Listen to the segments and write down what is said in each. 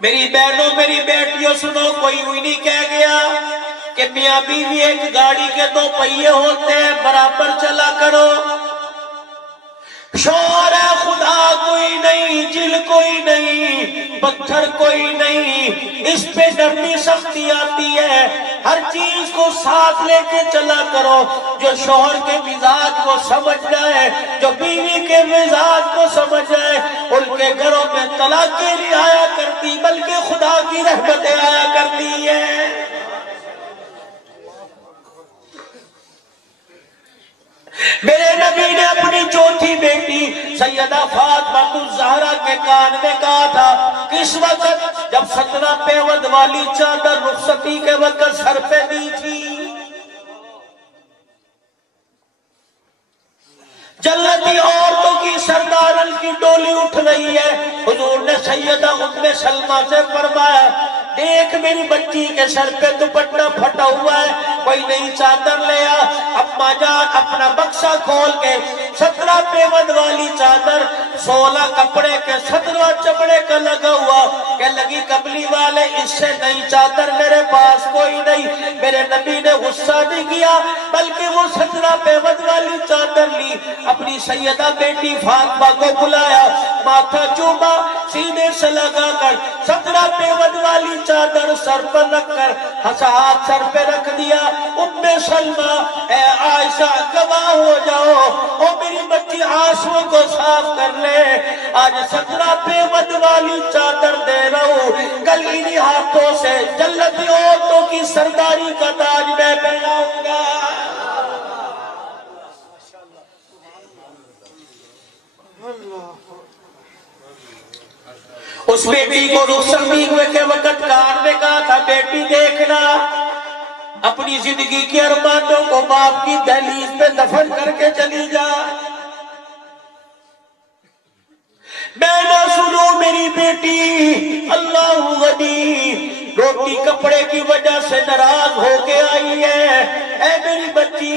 میری بہنوں میری بیٹیوں سنو، کوئی ہوئی نہیں کہہ گیا کہ میاں بیوی ایک گاڑی کے دو پہیے ہوتے ہیں، برابر چلا کرو۔ شوہر ہے خدا کوئی نہیں، جل کوئی نہیں، پتھر کوئی نہیں، اس پہ نرمی سختی آتی ہے۔ ہر چیز کو ساتھ لے کے چلا کرو۔ جو شوہر کے مزاج کو سمجھ جائے، جو بیوی کے مزاج کو سمجھ جائے، ان کے گھروں میں طلاقیں نہیں آیا کرتی بلکہ خدا کی رحمتیں آیا کرتی ہیں۔ میرے نبی نے اپنی چوتھی بیٹی سیدہ فاطمہ الزہرا کے کان میں کہا تھا کہ اس وقت جب 17 پیود والی چادر رخصتی کے وقت سر پہ دی تھی، جنتی عورتوں کی سردارن کی ڈولی اٹھ رہی ہے، حضور نے سیدہ ام سلمہ سے فرمایا دیکھ میری بچی کے سر پہ دوپٹہ پھٹا ہوا ہے، کوئی نئی چادر لے آ۔ اماں جان اپنا بکسا کھول کے 17 پیود والی چادر 16 کپڑے کے 17واں چمڑے کا لگا ہوا کہ لگی کملی والے اس سے نئی چادر میرے پاس کوئی نہیں۔ میرے نبی نے غصہ نہیں کیا بلکہ وہ 17 پیود والی چادر لی، اپنی سیدہ بیٹی فاطمہ کو بلایا، ماتھا چوما، سینے سے لگا کر 17 پیود والی چادر سر پر رکھ کر ہاتھ سر پہ رکھ دیا۔ ام سلمہ اے عائشہ گواہ ہو جاؤ، او میری بچی آنسوں کو صاف کر لے، آج 17 پیود والی چادر دے رہا ہوں، کل انہی ہاتھوں سے جنتی عورتوں کی سرداری کا تاج میں پہناؤں گا۔ اس بیٹی کو رخصتی کے وقت کان میں کہا تھا بیٹی دیکھنا، اپنی زندگی کے ارمانوں کو باپ کی دہلیز پہ دفن کر کے چلی جا۔ میں نہ سنو میری بیٹی، اللہ غنی روٹی کپڑے کی وجہ سے ناراض ہو کے آئی ہے، اے میری بچی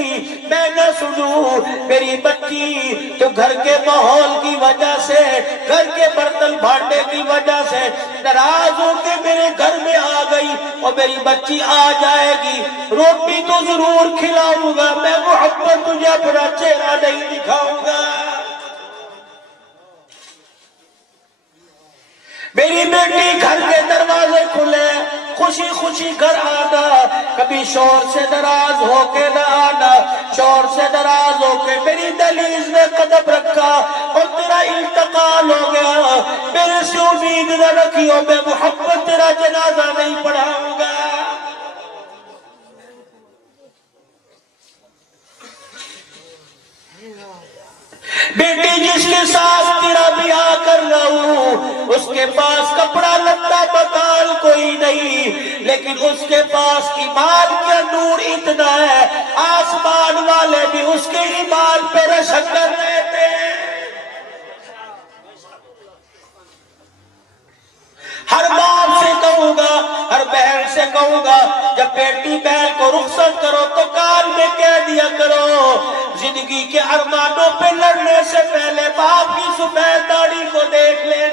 میں نہ سنوں میری بچی، تو گھر کے ماحول کی وجہ سے، گھر کے برتن بھانڈے کی وجہ سے ناراض ہو کے میرے گھر میں آ گئی، اور میری بچی آ جائے گی، روٹی تو ضرور کھلاؤں گا، میں محبت تجھے اپنا چہرہ نہیں دکھاؤں گا۔ میری بیٹی گھر کے دروازے کھلے، خوشی خوشی گھر آنا، کبھی شوہر سے ناراض ہو کے نہ آنا، شوہر سے ناراض ہو کے میری دہلیز میں قدم رکھا اور تیرا انتقال ہو گیا، میرے سے امید نہ رکھیو میں محبت تیرا جنازہ نہیں پڑھاؤں گا۔ بیٹی جس کے ساتھ تیرا بیاہ کر رہا ہوں اس کے پاس کپڑا لتا مکان کوئی نہیں، لیکن اس کے پاس ایمان کا نور اتنا ہے آسمان والے بھی اس کے ایمان پہ رشک کر رہے تھے۔ ہر باپ سے کہوں گا، ہر بہن سے کہوں گا، جب بیٹی بہن کو رخصت کرو تو کان میں کہہ دیا کرو زندگی کے ارمانوں پہ لڑنے سے پہلے باپ کی سفید داڑھی کو دیکھ لینا۔